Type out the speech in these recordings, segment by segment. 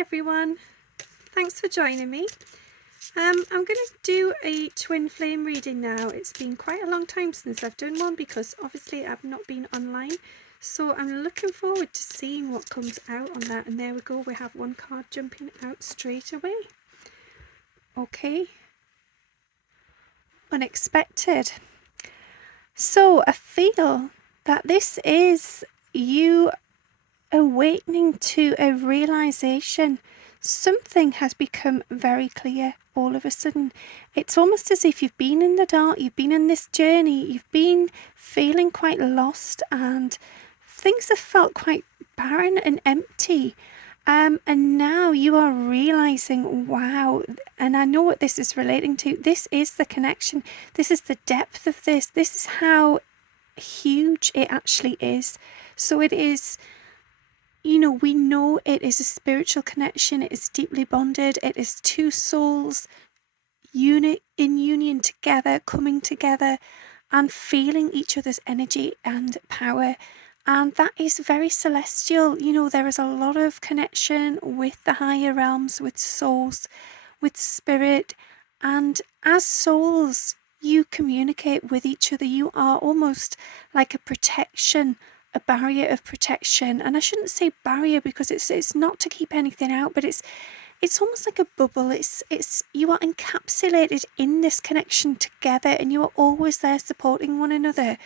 everyone, thanks for joining me. I'm going to do a twin flame reading now. It's been quite a long time since I've done one because obviously I've not been online, so I'm looking forward to seeing what comes out on that. And there we go, we have one card jumping out straight away. Okay, unexpected. So I feel that this is you awakening to a realization. Something has become very clear all of a sudden. It's almost as if you've been in the dark, you've been in this journey, you've been feeling quite lost, and things have felt quite barren and empty. And now you are realizing, wow, and I know what this is relating to. This is the connection. This is the depth of this. This is how huge it actually is. So it is, we know it is a spiritual connection. It is deeply bonded. It is two souls in union together, coming together and feeling each other's energy and power. And that is very celestial. There is a lot of connection with the higher realms, with souls, with spirit. And as souls, you communicate with each other. You are almost like a protection, a barrier of protection. And I shouldn't say barrier because it's not to keep anything out, but it's almost like a bubble. It's you are encapsulated in this connection together, and you are always there supporting one another.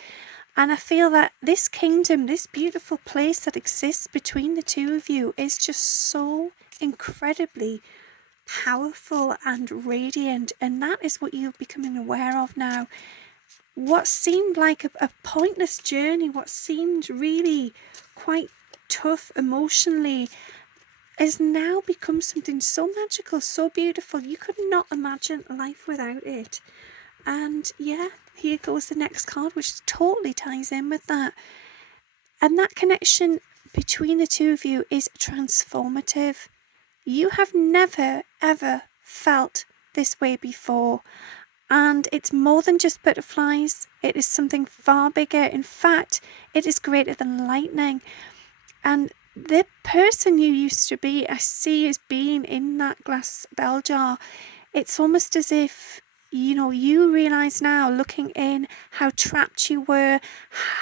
And I feel that this kingdom, this beautiful place that exists between the two of you, is just so incredibly powerful and radiant. And that is what you're becoming aware of now. What seemed like a pointless journey, what seemed really quite tough emotionally, has now become something so magical, so beautiful. You could not imagine life without it. And yeah, here goes the next card, which totally ties in with that. And that connection between the two of you is transformative. You have never, ever felt this way before. And it's more than just butterflies. It is something far bigger. In fact, it is greater than lightning. And the person you used to be, I see as being in that glass bell jar. It's almost as if, you realise now, looking in, how trapped you were,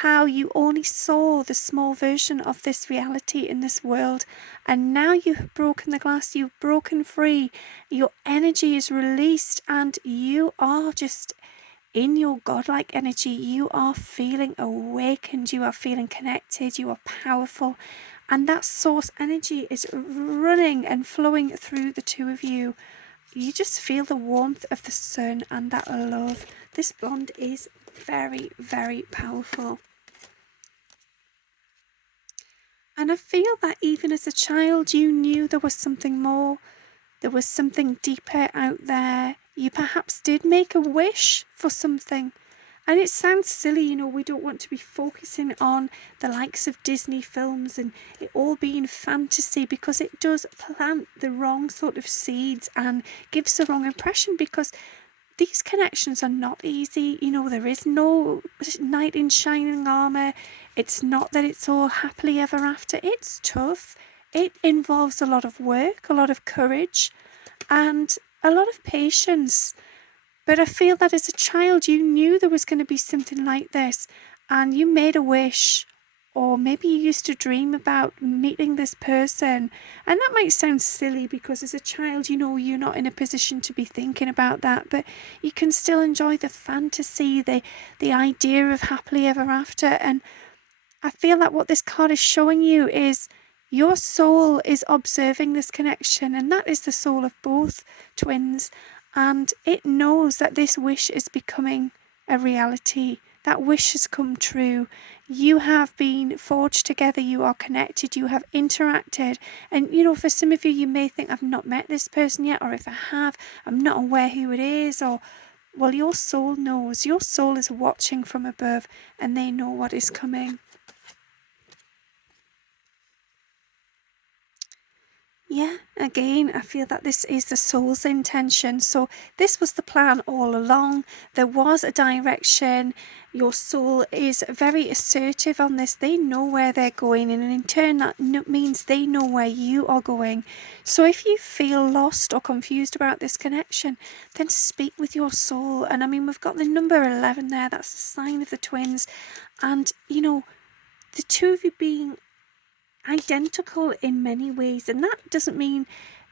how you only saw the small version of this reality in this world. And now you have broken the glass, you've broken free, your energy is released, and you are just in your godlike energy. You are feeling awakened, you are feeling connected, you are powerful. And that source energy is running and flowing through the two of you. You just feel the warmth of the sun and that love. This bond is very, very powerful. And I feel that even as a child, you knew there was something more. There was something deeper out there. You perhaps did make a wish for something. And it sounds silly, we don't want to be focusing on the likes of Disney films and it all being fantasy, because it does plant the wrong sort of seeds and gives the wrong impression, because these connections are not easy. There is no knight in shining armour. It's not that it's all happily ever after. It's tough. It involves a lot of work, a lot of courage, and a lot of patience. But I feel that as a child, you knew there was going to be something like this, and you made a wish, or maybe you used to dream about meeting this person. And that might sound silly because as a child, you're not in a position to be thinking about that, but you can still enjoy the fantasy, the idea of happily ever after. And I feel that what this card is showing you is your soul is observing this connection, and that is the soul of both twins. And it knows that this wish is becoming a reality. That wish has come true. You have been forged together. You are connected. You have interacted. And, for some of you, you may think, I've not met this person yet. Or if I have, I'm not aware who it is. Or, well, your soul knows. Your soul is watching from above, and they know what is coming. Yeah, again, I feel that this is the soul's intention. So this was the plan all along. There was a direction. Your soul is very assertive on this. They know where they're going, and in turn, that means they know where you are going. So if you feel lost or confused about this connection, then speak with your soul. And I mean, we've got the number 11 there. That's the sign of the twins. And, the two of you being identical in many ways, and that doesn't mean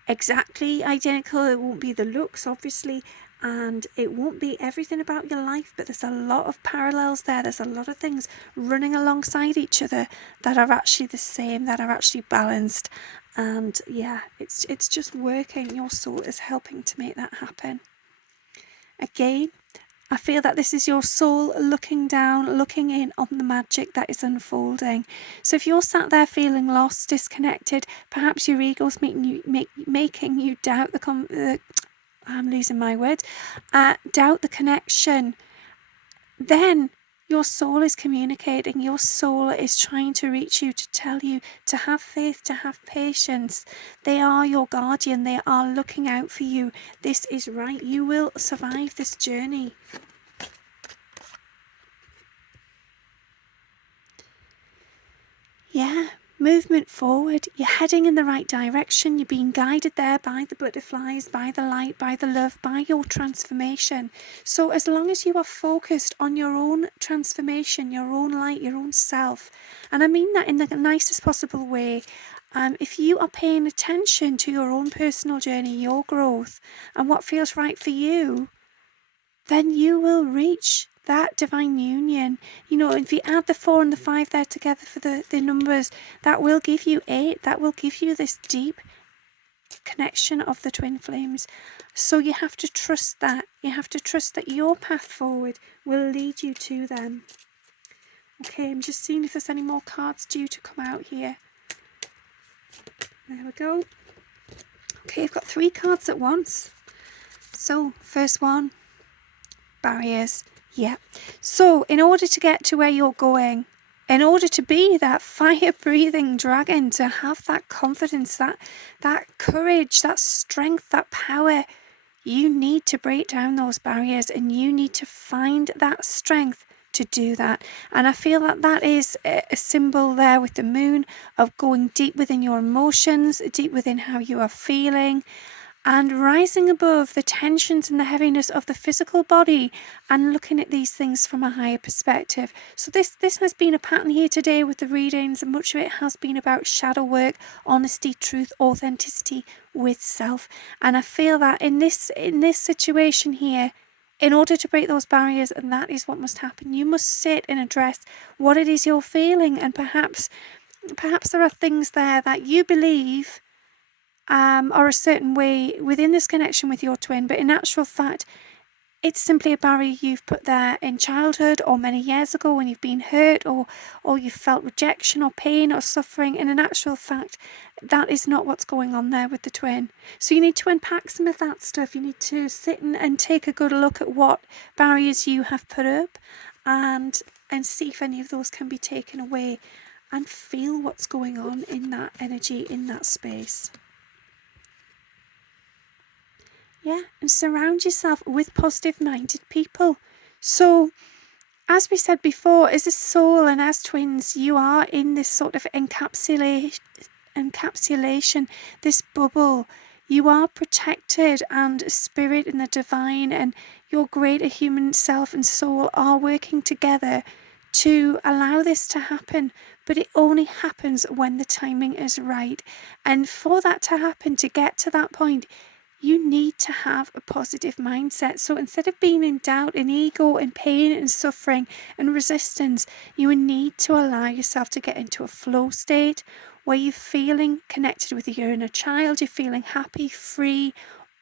exactly identical. It won't be the looks, obviously, and it won't be everything about your life, but there's a lot of parallels there. There's a lot of things running alongside each other that are actually the same, that are actually balanced. And yeah, it's just working. Your soul is helping to make that happen. Again, I feel that this is your soul looking down, looking in on the magic that is unfolding. So if you're sat there feeling lost, disconnected, perhaps your ego's making you doubt I'm losing my words, doubt the connection, then your soul is communicating. Your soul is trying to reach you, to tell you to have faith, to have patience. They are your guardian. They are looking out for you. This is right. You will survive this journey. Yeah, movement forward. You're heading in the right direction. You're being guided there by the butterflies, by the light, by the love, by your transformation. So as long as you are focused on your own transformation, your own light, your own self, and I mean that in the nicest possible way, if you are paying attention to your own personal journey, your growth, and what feels right for you, then you will reach that divine union. If you add the 4 and the 5 there together for the numbers, that will give you 8. That will give you this deep connection of the twin flames. So you have to trust that. You have to trust that your path forward will lead you to them. Okay, I'm just seeing if there's any more cards due to come out here. There we go. Okay, I've got 3 cards at once. So, first one, barriers. Yeah. So in order to get to where you're going, in order to be that fire-breathing dragon, to have that confidence, that courage, that strength, that power, you need to break down those barriers, and you need to find that strength to do that. And I feel that that is a symbol there with the moon of going deep within your emotions, deep within how you are feeling, and rising above the tensions and the heaviness of the physical body and looking at these things from a higher perspective. So this has been a pattern here today with the readings, and much of it has been about shadow work, honesty, truth, authenticity with self. And I feel that in this situation here, in order to break those barriers, and that is what must happen, you must sit and address what it is you're feeling. And perhaps there are things there that you believe or a certain way within this connection with your twin, but in actual fact, it's simply a barrier you've put there in childhood or many years ago when you've been hurt or you've felt rejection or pain or suffering. And in actual fact, that is not what's going on there with the twin. So you need to unpack some of that stuff. You need to sit and take a good look at what barriers you have put up and see if any of those can be taken away, and feel what's going on in that energy, in that space. Yeah, and surround yourself with positive-minded people. So, as we said before, as a soul and as twins, you are in this sort of encapsulation, this bubble. You are protected, and spirit and the divine and your greater human self and soul are working together to allow this to happen. But it only happens when the timing is right. And for that to happen, to get to that point, you need to have a positive mindset. So instead of being in doubt and ego and pain and suffering and resistance, you need to allow yourself to get into a flow state where you're feeling connected with your inner child, you're feeling happy, free,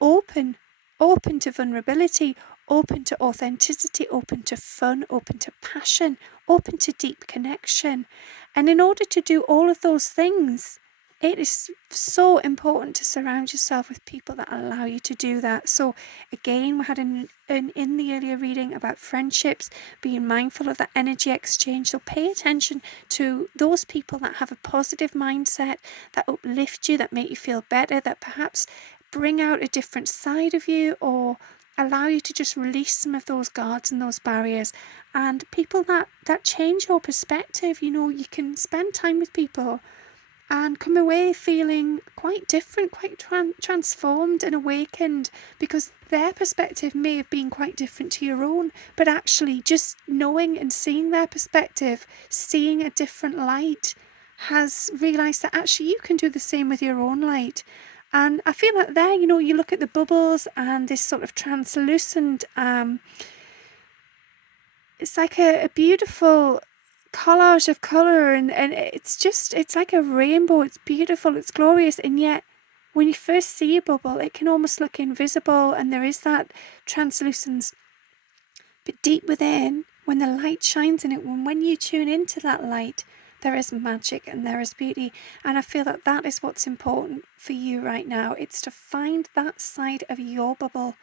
open to vulnerability, open to authenticity, open to fun, open to passion, open to deep connection. And in order to do all of those things, it is so important to surround yourself with people that allow you to do that. So again, we had in the earlier reading about friendships, being mindful of that energy exchange. So pay attention to those people that have a positive mindset, that uplift you, that make you feel better, that perhaps bring out a different side of you, or allow you to just release some of those guards and those barriers. And people that change your perspective. You can spend time with people and come away feeling quite different, quite transformed and awakened, because their perspective may have been quite different to your own, but actually just knowing and seeing their perspective, seeing a different light, has realised that actually you can do the same with your own light. And I feel like there, you look at the bubbles and this sort of translucent, it's like a beautiful collage of colour, and it's like a rainbow. It's beautiful, it's glorious, and yet when you first see a bubble, it can almost look invisible, and there is that translucence. But deep within, when the light shines in it, when you tune into that light, there is magic and there is beauty. And I feel that that is what's important for you right now. It's to find that side of your bubble.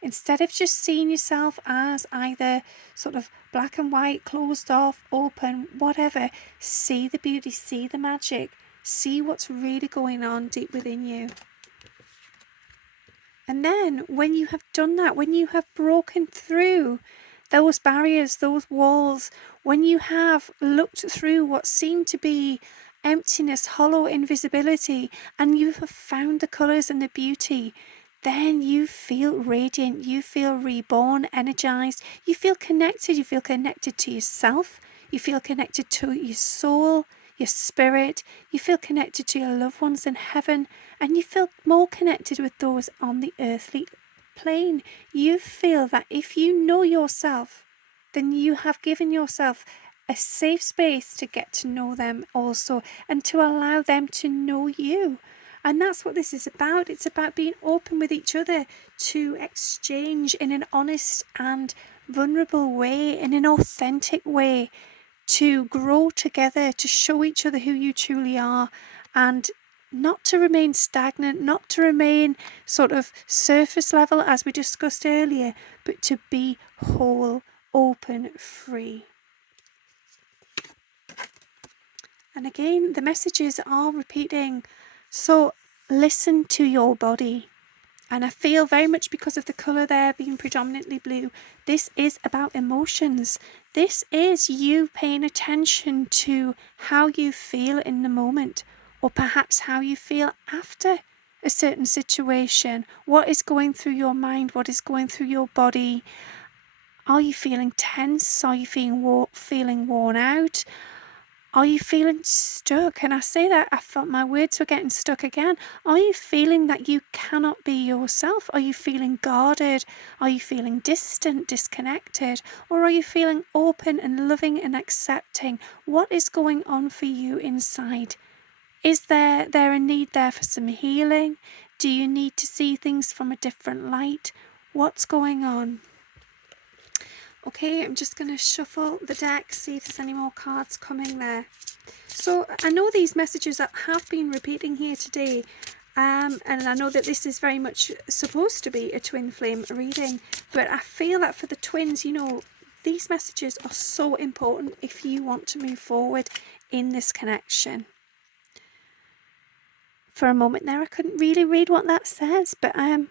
Instead of just seeing yourself as either sort of black and white, closed off, open, whatever, see the beauty, see the magic, see what's really going on deep within you. And then when you have done that, when you have broken through those barriers, those walls, when you have looked through what seemed to be emptiness, hollow invisibility, and you have found the colours and the beauty, then you feel radiant, you feel reborn, energized, you feel connected to yourself, you feel connected to your soul, your spirit, you feel connected to your loved ones in heaven, and you feel more connected with those on the earthly plane. You feel that if you know yourself, then you have given yourself a safe space to get to know them also, and to allow them to know you. And that's what this is about. It's about being open with each other to exchange in an honest and vulnerable way, in an authentic way, to grow together, to show each other who you truly are, and not to remain stagnant, not to remain sort of surface level as we discussed earlier, but to be whole, open, free. And again, the messages are repeating. So listen to your body. And I feel very much because of the colour there being predominantly blue, this is about emotions. This is you paying attention to how you feel in the moment, or perhaps how you feel after a certain situation. What is going through your mind? What is going through your body? Are you feeling tense? Are you feeling worn out? Are you feeling stuck? And I say that, I felt my words were getting stuck again. Are you feeling that you cannot be yourself? Are you feeling guarded? Are you feeling distant, disconnected? Or are you feeling open and loving and accepting? What is going on for you inside? Is there a need there for some healing? Do you need to see things from a different light? What's going on? Okay, I'm just going to shuffle the deck, see if there's any more cards coming there. So I know these messages that have been repeating here today, and I know that this is very much supposed to be a twin flame reading, but I feel that for the twins, these messages are so important if you want to move forward in this connection. For a moment there, I couldn't really read what that says, but I'm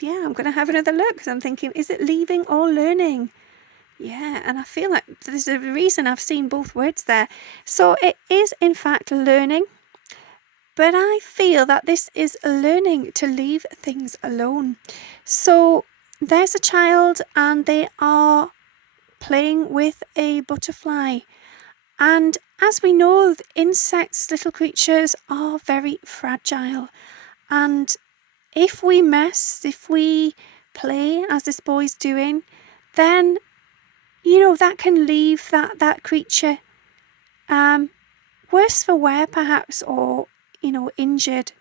going to have another look, because I'm thinking, is it leaving or learning? Yeah, and I feel like there's a reason I've seen both words there. So it is in fact learning, but I feel that this is learning to leave things alone. So there's a child and they are playing with a butterfly. And as we know, insects, little creatures, are very fragile. And if we play as this boy's doing, then that can leave that creature worse for wear perhaps, or injured.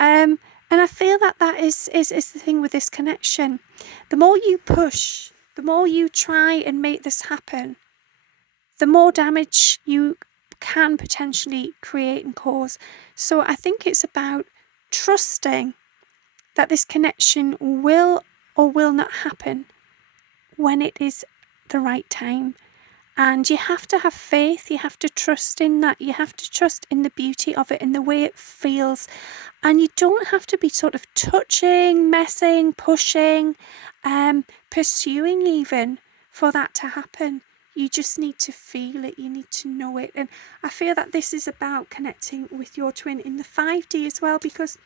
And I feel that is the thing with this connection. The more you push, the more you try and make this happen, the more damage you can potentially create and cause. So I think it's about trusting that this connection will or will not happen when it is the right time. And you have to have faith, you have to trust in that, you have to trust in the beauty of it, in the way it feels. And you don't have to be sort of touching, messing, pushing, pursuing even for that to happen. You just need to feel it, you need to know it. And I feel that this is about connecting with your twin in the 5D as well, because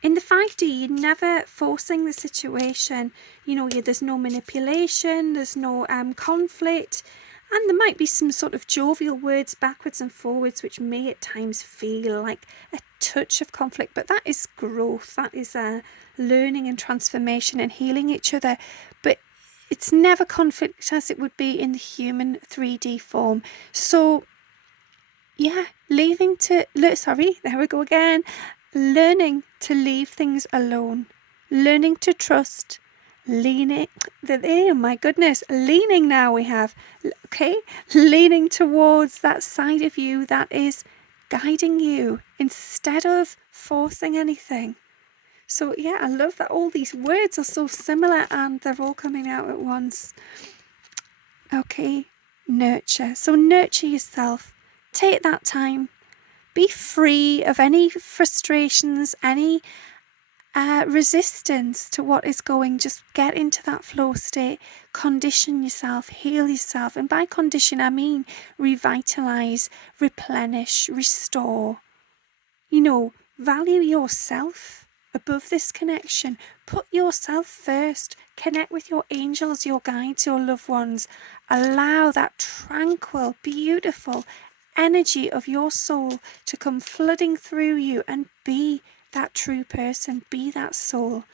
in the 5D, you're never forcing the situation. There's no manipulation, there's no conflict. And there might be some sort of jovial words backwards and forwards, which may at times feel like a touch of conflict. But that is growth. That is learning and transformation and healing each other. But it's never conflict as it would be in the human 3D form. So, yeah, there we go again. Learning to leave things alone, learning to trust, leaning now we have, leaning towards that side of you that is guiding you instead of forcing anything. So yeah, I love that all these words are so similar and they're all coming out at once. Okay, nurture. So nurture yourself. Take that time. Be free of any frustrations, any resistance to what is going. Just get into that flow state, condition yourself, heal yourself. And by condition, I mean revitalize, replenish, restore. Value yourself above this connection. Put yourself first. Connect with your angels, your guides, your loved ones. Allow that tranquil, beautiful energy of your soul to come flooding through you and be that true person, be that soul.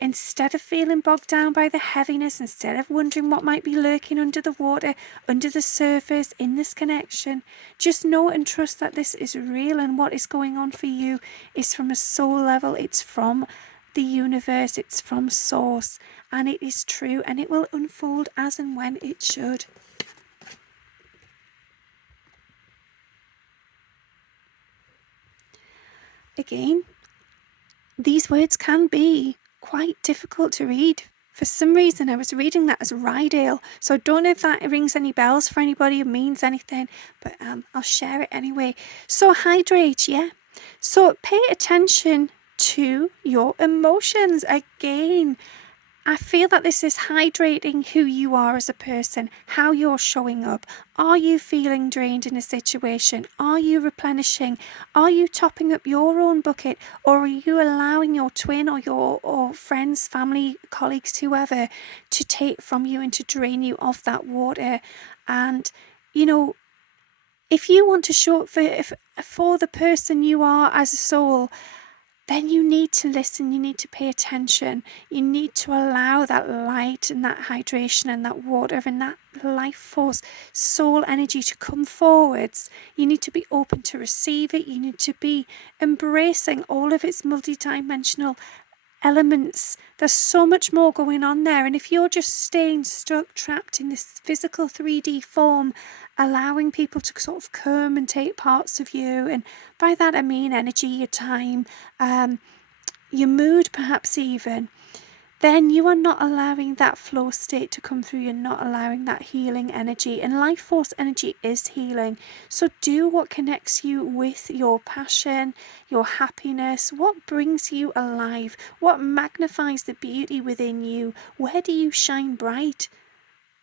Instead of feeling bogged down by the heaviness, instead of wondering what might be lurking under the water, under the surface in this connection, just know and trust that this is real, and what is going on for you is from a soul level. It's from the universe, it's from source, and it is true, and it will unfold as and when it should. Again, these words can be quite difficult to read. For some reason, I was reading that as Rydale, so I don't know if that rings any bells for anybody or means anything, but I'll share it anyway. So hydrate, yeah. So pay attention to your emotions. Again, I feel that this is hydrating who you are as a person, how you're showing up. Are you feeling drained in a situation? Are you replenishing? Are you topping up your own bucket? Or are you allowing your twin or friends, family, colleagues, whoever, to take from you and to drain you of that water? And, if you want to show up for the person you are as a soul, then you need to listen, you need to pay attention, you need to allow that light and that hydration and that water and that life force, soul energy to come forwards. You need to be open to receive it, you need to be embracing all of its multidimensional elements. There's so much more going on there, and if you're just staying stuck, trapped in this physical 3D form, allowing people to sort of come and take parts of you, and by that I mean energy, your time, your mood perhaps even, then you are not allowing that flow state to come through. You're not allowing that healing energy, and life force energy is healing. So do what connects you with your passion, your happiness, what brings you alive, what magnifies the beauty within you. Where do you shine bright?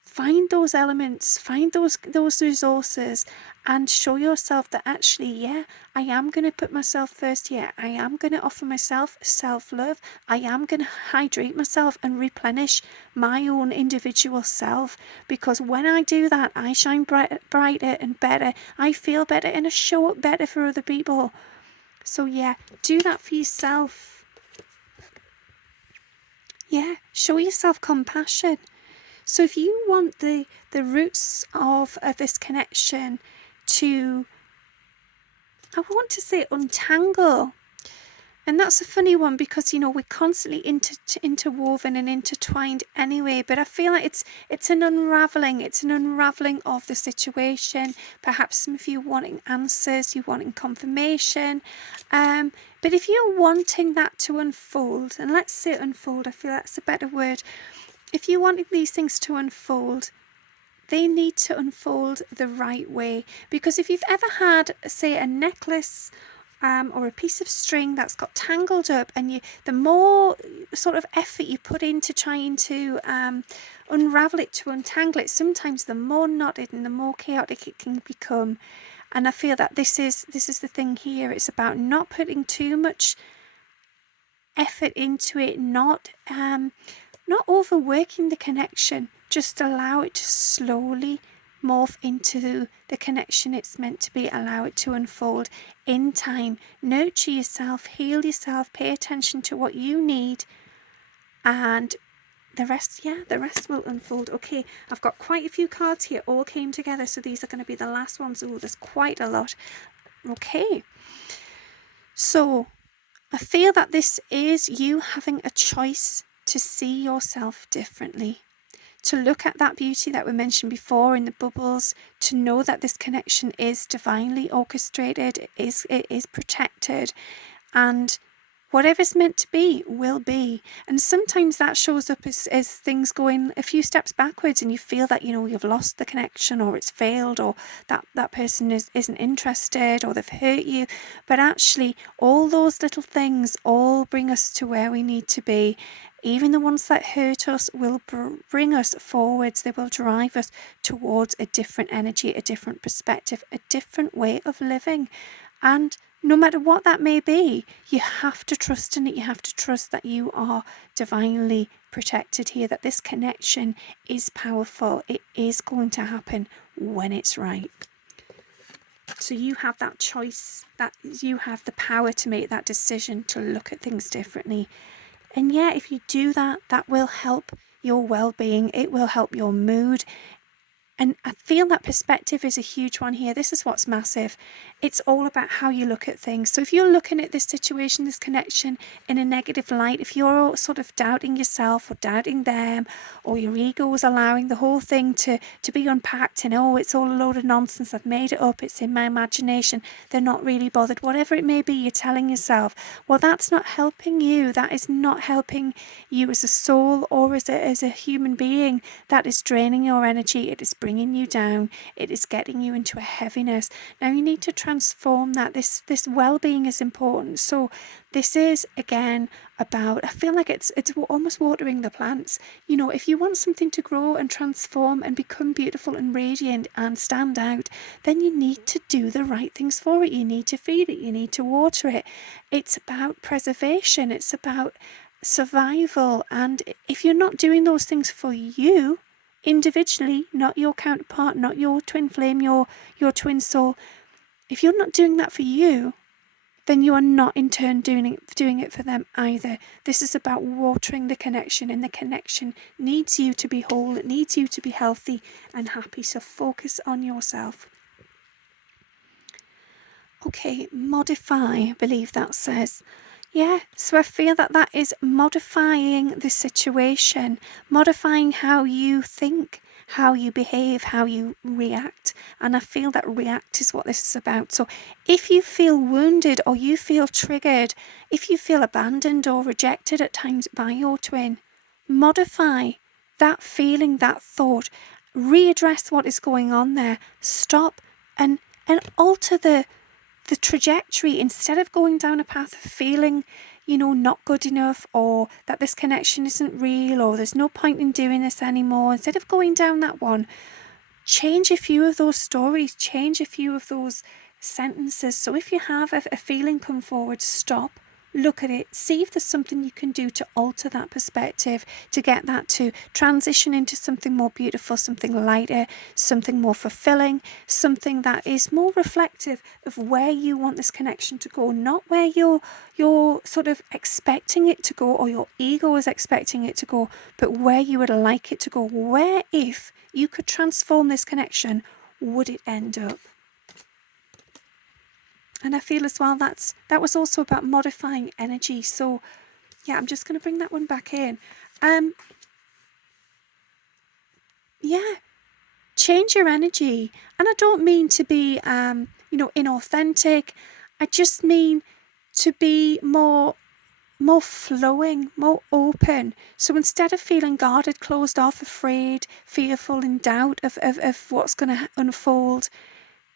Find those elements, find those resources, and show yourself that actually, yeah, I am going to put myself first. Yeah, I am going to offer myself self-love. I am going to hydrate myself and replenish my own individual self, because when I do that, I shine brighter and better. I feel better and I show up better for other people. So yeah, do that for yourself. Yeah, show yourself compassion. So if you want the roots of this connection to, I want to say untangle, And that's a funny one because, we're constantly interwoven and intertwined anyway. But I feel like it's an unraveling. It's an unraveling of the situation. Perhaps some of you wanting answers, you wanting confirmation. But if you're wanting that to unfold, and let's say unfold, I feel that's a better word. If you wanting these things to unfold, they need to unfold the right way. Because if you've ever had, say, a necklace or a piece of string that's got tangled up, and the more sort of effort you put into trying to unravel it, to untangle it, sometimes the more knotted and the more chaotic it can become. And I feel that this is the thing here. It's about not putting too much effort into it, not overworking the connection. Just allow it to slowly morph into the connection it's meant to be. Allow it to unfold in time. Nurture yourself, heal yourself, pay attention to what you need, and the rest will unfold. Okay, I've got quite a few cards here, all came together, so these are going to be the last ones. Oh, there's quite a lot. Okay, so I feel that this is you having a choice to see yourself differently, to look at that beauty that we mentioned before in the bubbles, to know that this connection is divinely orchestrated, it is protected, and whatever's meant to be will be. And sometimes that shows up as things going a few steps backwards, and you feel that you've lost the connection, or it's failed, or that person isn't interested, or they've hurt you. But actually all those little things all bring us to where we need to be. Even the ones that hurt us will bring us forwards. They will drive us towards a different energy, a different perspective, a different way of living. And no matter what that may be, you have to trust in it. You have to trust that you are divinely protected here, that this connection is powerful. It is going to happen when it's right. So you have that choice, that you have the power to make that decision, to look at things differently. And yeah, if you do that, that will help your well-being. It will help your mood. And I feel that perspective is a huge one here. This is what's massive. It's all about how you look at things. So if you're looking at this situation, this connection in a negative light, if you're sort of doubting yourself or doubting them, or your ego is allowing the whole thing to be unpacked and, oh, it's all a load of nonsense, I've made it up, it's in my imagination, they're not really bothered, whatever it may be you're telling yourself, well, that's not helping you. That is not helping you as a soul or as a human being. That is draining your energy. It is bringing you down. It is getting you into a heaviness. Now you need to transform that. This well-being is important. So this is again about, I feel like it's almost watering the plants. If you want something to grow and transform and become beautiful and radiant and stand out, then you need to do the right things for it. You need to feed it. You need to water it. It's about preservation. It's about survival. And if you're not doing those things for you individually, not your counterpart, not your twin flame, your twin soul, if you're not doing that for you, then you are not in turn doing it for them either. This is about watering the connection, and the connection needs you to be whole. It needs you to be healthy and happy. So focus on yourself. Okay, modify, I believe that says. Yeah, so I feel that is modifying the situation, modifying how you think, how you behave, how you react. And I feel that react is what this is about. So if you feel wounded, or you feel triggered, if you feel abandoned or rejected at times by your twin, modify that feeling, that thought, readdress what is going on there, stop and alter the trajectory. Instead of going down a path of feeling, not good enough, or that this connection isn't real, or there's no point in doing this anymore, instead of going down that one, change a few of those stories, change a few of those sentences. So if you have a feeling come forward, stop, look at it, see if there's something you can do to alter that perspective, to get that to transition into something more beautiful, something lighter, something more fulfilling, something that is more reflective of where you want this connection to go, not where you're sort of expecting it to go, or your ego is expecting it to go, but where you would like it to go. Where, if you could transform this connection, would it end up? And I feel as well that was also about modifying energy. So yeah, I'm just going to bring that one back in. Yeah, change your energy. And I don't mean to be, inauthentic. I just mean to be more flowing, more open. So instead of feeling guarded, closed off, afraid, fearful, in doubt of what's going to unfold,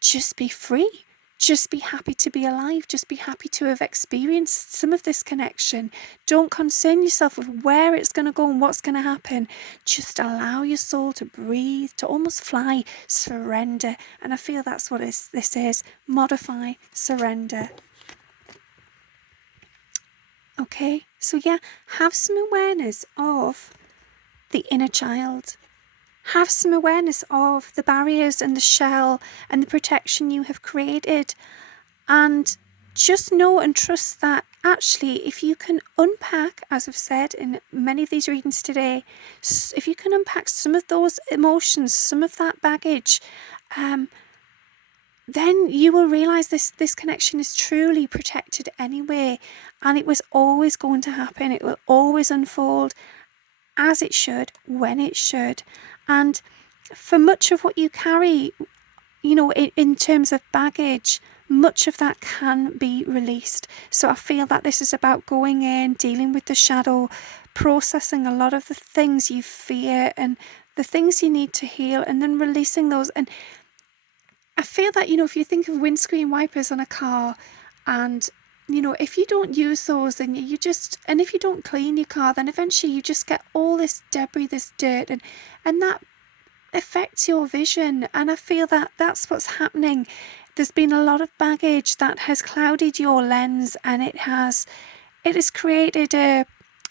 just be free. Just be happy to be alive. Just be happy to have experienced some of this connection. Don't concern yourself with where it's going to go and what's going to happen. Just allow your soul to breathe, to almost fly, surrender. And I feel that's what this is. Modify, surrender. Okay, so yeah, have some awareness of the inner child. Have some awareness of the barriers and the shell and the protection you have created. And just know and trust that actually, if you can unpack, as I've said in many of these readings today, if you can unpack some of those emotions, some of that baggage, then you will realize this connection is truly protected anyway, and it was always going to happen. It will always unfold as it should, when it should. And for much of what you carry, in terms of baggage, much of that can be released. So I feel that this is about going in, dealing with the shadow, processing a lot of the things you fear and the things you need to heal, and then releasing those. And I feel that, if you think of windscreen wipers on a car, and if you don't use those, then and if you don't clean your car, then eventually you just get all this debris, this dirt, and that affects your vision. And I feel that that's what's happening. There's been a lot of baggage that has clouded your lens, and it has created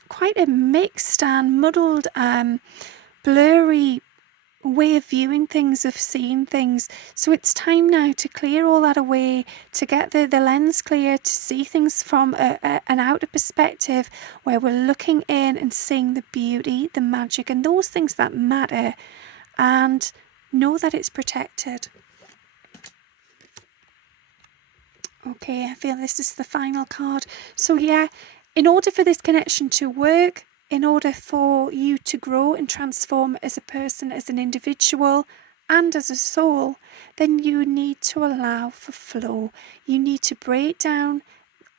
quite a mixed and muddled, blurry way of viewing things, of seeing things. So it's time now to clear all that away, to get the lens clear, to see things from an outer perspective where we're looking in and seeing the beauty, the magic, and those things that matter, and know that it's protected. Okay, I feel this is the final card. So yeah, in order for this connection to work, in order for you to grow and transform as a person, as an individual, and as a soul, then you need to allow for flow. You need to break down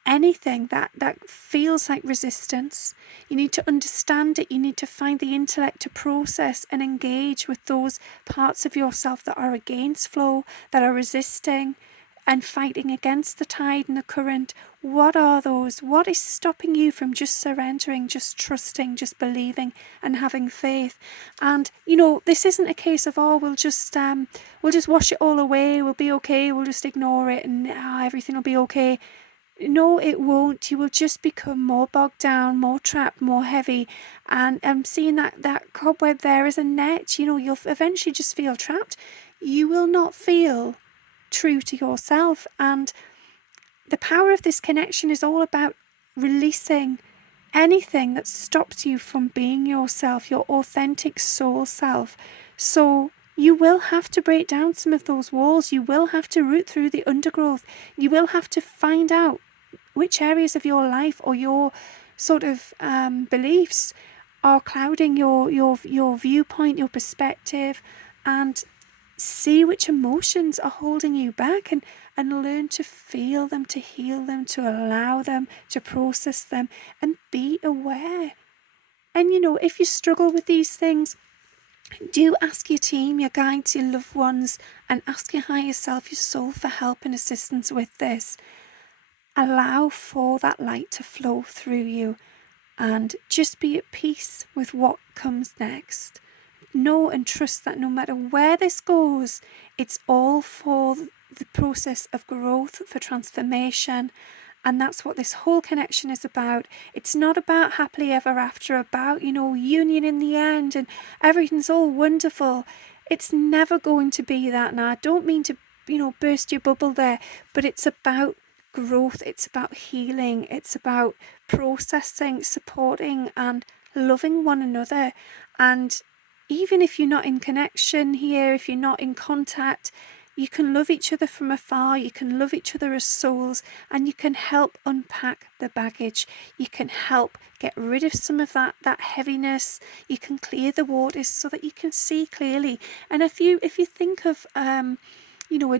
anything that feels like resistance. You need to understand it. You need to find the intellect to process and engage with those parts of yourself that are against flow, that are resisting and fighting against the tide and the current. What are those? What is stopping you from just surrendering, just trusting, just believing and having faith? And this isn't a case of we'll just wash it all away, we'll be okay, we'll just ignore it, and everything will be okay. No, it won't. You will just become more bogged down, more trapped, more heavy. And I'm seeing that cobweb there as a net. You'll eventually just feel trapped. You will not feel true to yourself. And the power of this connection is all about releasing anything that stops you from being yourself, your authentic soul self. So you will have to break down some of those walls. You will have to root through the undergrowth. You will have to find out which areas of your life or your sort of beliefs are clouding your viewpoint, your perspective, and see which emotions are holding you back, and learn to feel them, to heal them, to allow them, to process them, and be aware. And if you struggle with these things, do ask your team, your guides, your loved ones, and ask your higher self, your soul, for help and assistance with this. Allow for that light to flow through you, and just be at peace with what comes next. Know and trust that no matter where this goes, it's all for the process of growth, for transformation. And that's what this whole connection is about. It's not about happily ever after, about, union in the end and everything's all wonderful. It's never going to be that. Now, I don't mean to, burst your bubble there, but it's about growth. It's about healing. It's about processing, supporting, and loving one another. And even if you're not in connection here, if you're not in contact, You can love each other from afar, you can love each other as souls, and you can help unpack the baggage. You can help get rid of some of that heaviness. You can clear the waters so that you can see clearly. And if you think of a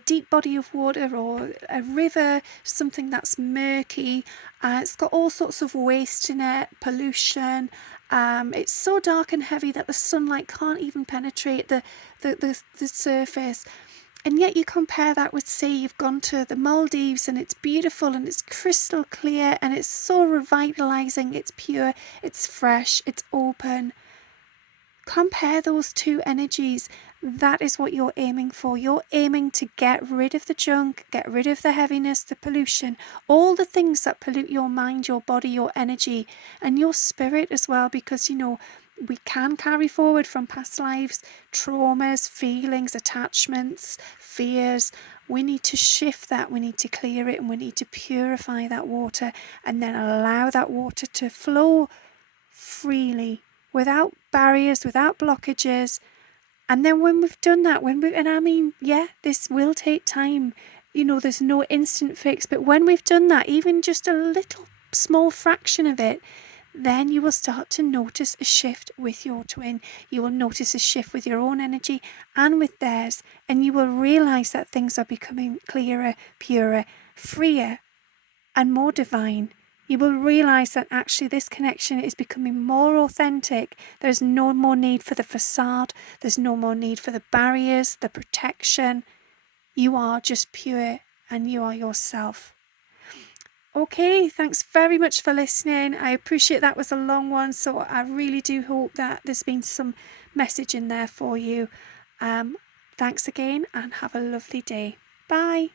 deep body of water or a river, something that's murky, it's got all sorts of waste in it, pollution. It's so dark and heavy that the sunlight can't even penetrate the surface. And yet you compare that with, say, you've gone to the Maldives and it's beautiful and it's crystal clear and it's so revitalizing, it's pure, it's fresh, it's open. Compare those two energies. That is what you're aiming for. You're aiming to get rid of the junk, get rid of the heaviness, the pollution, all the things that pollute your mind, your body, your energy, and your spirit as well, because we can carry forward from past lives traumas, feelings, attachments, fears. We need to shift that, we need to clear it, and we need to purify that water, and then allow that water to flow freely, without barriers, without blockages. And then when we've done that, this will take time. There's no instant fix, but when we've done that, even just a little small fraction of it, then you will start to notice a shift with your twin. You will notice a shift with your own energy and with theirs, and you will realize that things are becoming clearer, purer, freer, and more divine. You will realize that actually this connection is becoming more authentic. There's no more need for the facade. There's no more need for the barriers, the protection. You are just pure and you are yourself. Okay, thanks very much for listening. I appreciate that was a long one, so I really do hope that there's been some message in there for you. Thanks again and have a lovely day. Bye.